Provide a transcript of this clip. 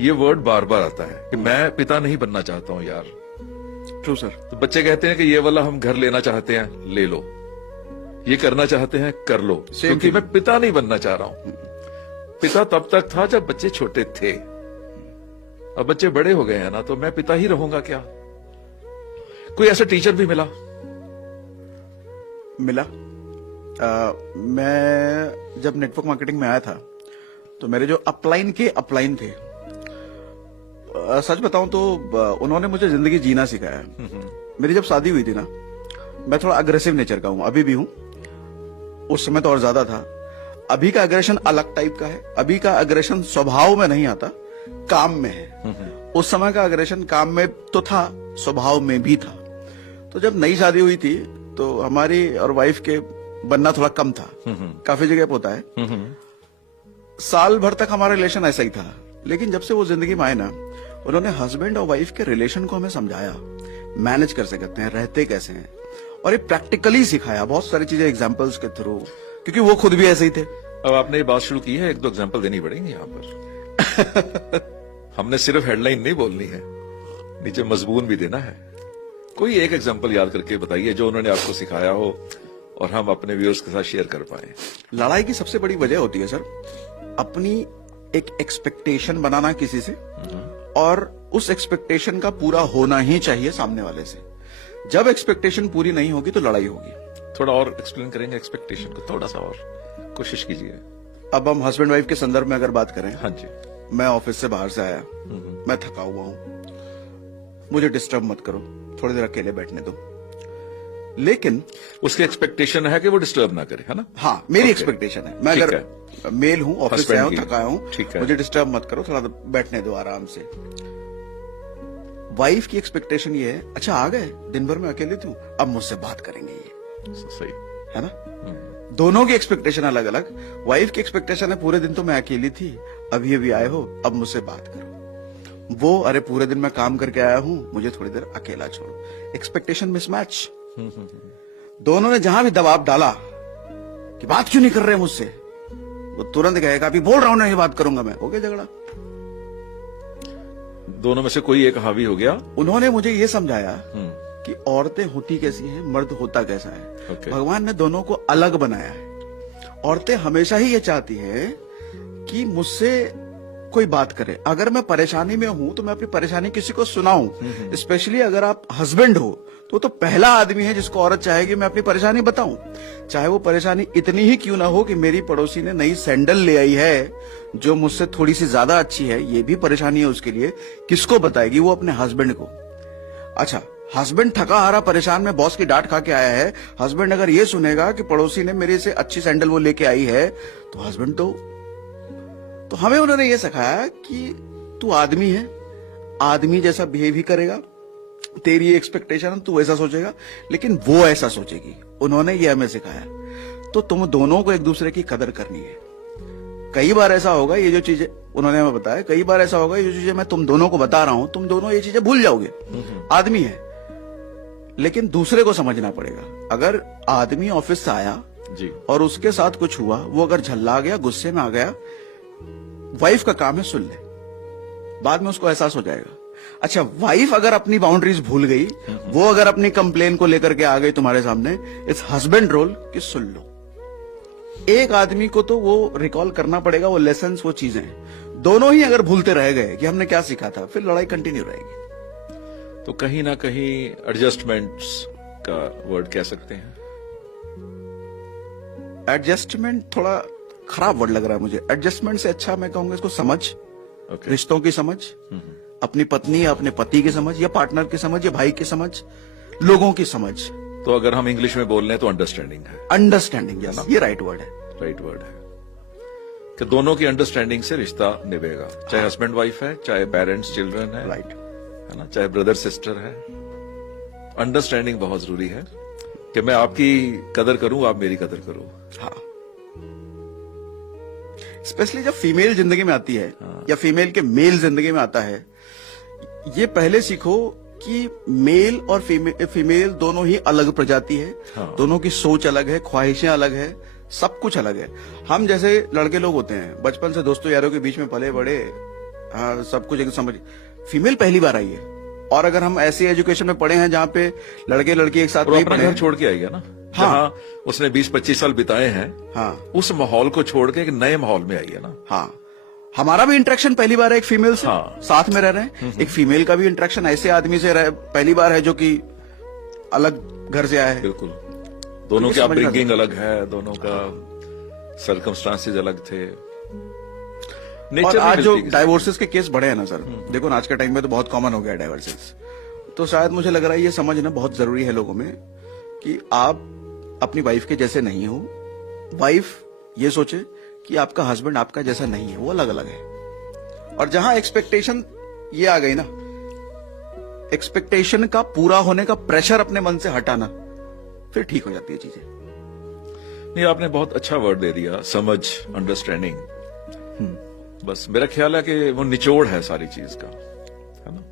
ये वर्ड बार बार आता है कि मैं पिता नहीं बनना चाहता हूं यार। True sir. तो बच्चे कहते हैं कि ये वाला हम घर लेना चाहते हैं, ले लो। ये करना चाहते हैं, कर लो, क्योंकि मैं पिता नहीं बनना चाह रहा हूं। पिता तब तक था जब बच्चे छोटे थे, अब बच्चे बड़े हो गए हैं ना, तो मैं पिता ही रहूंगा क्या? कोई ऐसा टीचर भी मिला? मैं जब नेटवर्क मार्केटिंग में आया था तो मेरे जो अपलाइन थे, सच बताऊं तो उन्होंने मुझे जिंदगी जीना सिखाया। मेरी जब शादी हुई थी ना, मैं थोड़ा अग्रेसिव नेचर का हूं, अभी भी हूं, उस समय तो और ज्यादा था। अभी का अग्रेशन अलग टाइप का है। अभी का अग्रेशन स्वभाव में नहीं आता, काम में है। उस समय का अग्रेशन काम में तो था, स्वभाव में भी था। तो जब नई शादी हुई थी तो हमारी और वाइफ के बनना थोड़ा कम था, काफी जगह पे होता है। साल भर तक हमारा रिलेशन ऐसा ही था, लेकिन जब से वो जिंदगी में आए ना, उन्होंने हस्बैंड और वाइफ के रिलेशन को हमें समझाया, मैनेज कर सकते हैं, रहते कैसे हैं, और ये प्रैक्टिकली सिखाया, बहुत सारी चीजें एग्जांपल्स के थ्रू, क्योंकि वो खुद भी ऐसे ही थे। अब आपने ये बात शुरू की है, एक दो एग्जांपल देनी पड़ेंगे यहाँ पर। हमने सिर्फ हेडलाइन नहीं बोलनी है, नीचे मजमून भी देना है। कोई एक एग्जांपल याद करके बताइए जो उन्होंने आपको सिखाया हो और हम अपने व्यूअर्स के साथ शेयर कर पाए। लड़ाई की सबसे बड़ी वजह होती है सर, अपनी एक एक्सपेक्टेशन बनाना किसी से, और उस एक्सपेक्टेशन का पूरा होना ही चाहिए सामने वाले से। जब एक्सपेक्टेशन पूरी नहीं होगी तो लड़ाई होगी। थोड़ा और एक्सप्लेन करेंगे एक्सपेक्टेशन को, थोड़ा सा और कोशिश कीजिए। अब हम हस्बैंड वाइफ के संदर्भ में अगर बात करें, हाँ जी, मैं ऑफिस से बाहर से आया, मैं थका हुआ हूं, मुझे डिस्टर्ब मत करो, थोड़ी देर अकेले बैठने दो। लेकिन उसकी एक्सपेक्टेशन है कि वो डिस्टर्ब ना करे, है ना? हाँ, मेरी एक्सपेक्टेशन है, मैं अगर मेल हूं, ऑफिस से आया हूं, थका हूं, मुझे डिस्टर्ब मत करो, थोड़ा बैठने दो आराम से। वाइफ की एक्सपेक्टेशन ये है, अच्छा आ गए, दिन भर में अकेले थी, अब मुझसे बात करेंगे, ये सही है ना? दोनों की एक्सपेक्टेशन अलग अलग। वाइफ की एक्सपेक्टेशन है, पूरे दिन तो मैं अकेली थी, अभी अभी आए हो, अब मुझसे बात करो। वो, अरे पूरे दिन मैं काम करके आया हूं, मुझे थोड़ी देर अकेला छोड़ो। Expectation mismatch. दोनों ने जहां भी दबाव डाला कि बात क्यों नहीं कर रहे मुझसे, वो तुरंत कहेगा अभी बोल रहा हूं नहीं बात करूंगा मैं, हो गया झगड़ा। दोनों में से कोई एक हावी हो गया। उन्होंने मुझे ये समझाया कि औरतें होती कैसी हैं, मर्द होता कैसा है। भगवान ने दोनों को अलग बनाया है। औरतें हमेशा ही ये चाहती है कि मुझसे कोई बात करे। अगर मैं परेशानी में हूं तो मैं अपनी परेशानी किसी को सुनाऊं। स्पेशली अगर आप हस्बैंड हो तो पहला आदमी है जिसको औरत चाहेगी मैं अपनी परेशानी बताऊं, चाहे वो परेशानी इतनी ही क्यों ना हो कि मेरी पड़ोसी ने नई सैंडल ले आई है जो मुझसे थोड़ी सी ज्यादा अच्छी है, ये भी परेशानी है उसके लिए। किसको बताएगी? वो अपने हस्बैंड को। अच्छा, हस्बैंड थका हारा परेशान में बॉस की डांट खा के आया है, हस्बैंड अगर ये सुनेगा कि पड़ोसी ने मेरे से अच्छी सैंडल वो लेके आई है, तो हस्बैंड तो हमें उन्होंने ये सिखाया कि तू आदमी है, आदमी जैसा बिहेव ही करेगा, तेरी एक्सपेक्टेशन तू ऐसा सोचेगा, लेकिन वो ऐसा सोचेगी। उन्होंने ये हमें सिखाया। तो तुम दोनों को एक दूसरे की कदर करनी है। कई बार ऐसा होगा, ये जो चीजें उन्होंने हमें बताया, कई बार ऐसा होगा, ये जो चीजें मैं तुम दोनों को बता रहा हूं, तुम दोनों ये चीजें भूल जाओगे। आदमी है, लेकिन दूसरे को समझना पड़ेगा। अगर आदमी ऑफिस से आया जी और उसके साथ कुछ हुआ, वो अगर झल्ला गया, गुस्से में आ गया, वाइफ का काम है सुन ले, बाद में उसको एहसास हो जाएगा। अच्छा, वाइफ अगर अपनी बाउंड्रीज भूल गई, वो अगर अपनी कंप्लेन को लेकर के आ गई तुम्हारे सामने, इट्स हस्बैंड रोल कि सुन लो। एक आदमी को तो वो रिकॉल करना पड़ेगा, वो लेसन्स, वो चीजें। दोनों ही अगर भूलते रह गए कि हमने क्या सीखा था, फिर लड़ाई कंटिन्यू रहेगी। तो कहीं ना कहीं एडजस्टमेंट्स का वर्ड कह सकते हैं। एडजस्टमेंट थोड़ा खराब वर्ड लग रहा है मुझे। एडजस्टमेंट से अच्छा मैं कहूंगा इसको समझ, रिश्तों की समझ, अपनी पत्नी या अपने पति की समझ, या पार्टनर की समझ, या भाई की समझ, लोगों की समझ। तो अगर हम इंग्लिश में बोल रहे हैं तो अंडरस्टैंडिंग है। अंडरस्टैंडिंग, यस, ये राइट वर्ड है। राइट वर्ड है कि दोनों की अंडरस्टैंडिंग से रिश्ता निभेगा, चाहे हस्बैंड वाइफ है, चाहे पेरेंट्स चिल्ड्रन है, राइट, है ना, चाहे ब्रदर सिस्टर है। अंडरस्टैंडिंग बहुत जरूरी है कि मैं आपकी कदर करूं, आप मेरी कदर करो। हाँ, स्पेशली जब फीमेल जिंदगी में आती है, या फीमेल के मेल जिंदगी में आता है, ये पहले सीखो कि मेल और फीमेल दोनों ही अलग प्रजाति है। दोनों की सोच अलग है, ख्वाहिशें अलग है, सब कुछ अलग है। हम जैसे लड़के लोग होते हैं, बचपन से दोस्तों यारों के बीच में पले बड़े, हाँ, सब कुछ एकदम समझ। फीमेल पहली बार आई है, और अगर हम ऐसी एजुकेशन में पढ़े हैं जहाँ पे लड़के लड़की एक साथ और नहीं अपना पढ़े घर छोड़ के आई है ना, हाँ। जहाँ उसने 20-25 साल बिताए हैं, हाँ उस माहौल को छोड़ के एक नए माहौल में आई है ना। हाँ, हमारा भी इंटरेक्शन पहली बार है एक फीमेल से, हाँ। साथ में रह रहे हैं। एक फीमेल का भी इंटरेक्शन ऐसे आदमी से पहली बार है जो कि अलग घर से आया है। बिल्कुल, दोनों ये की समझना अपब्रिंगिंग अलग है, दोनों का सर्कमस्टांसेस अलग थे। और नेचर आज जो डाइवोर्सेस के केस बढ़े हैं ना सर, देखो ना आज के टाइम में तो बहुत कॉमन हो गया है डाइवोर्सेस। तो शायद मुझे लग रहा है ये समझना बहुत जरूरी है लोगों में कि आप अपनी वाइफ के जैसे नहीं हो। वाइफ ये सोचे कि आपका हस्बैंड आपका जैसा नहीं है, वो अलग अलग है। और जहां एक्सपेक्टेशन ये आ गई ना, एक्सपेक्टेशन का पूरा होने का प्रेशर अपने मन से हटाना, फिर ठीक हो जाती है चीजें। नहीं, आपने बहुत अच्छा वर्ड दे दिया, समझ, अंडरस्टैंडिंग। बस मेरा ख्याल है कि वो निचोड़ है सारी चीज का, है ना।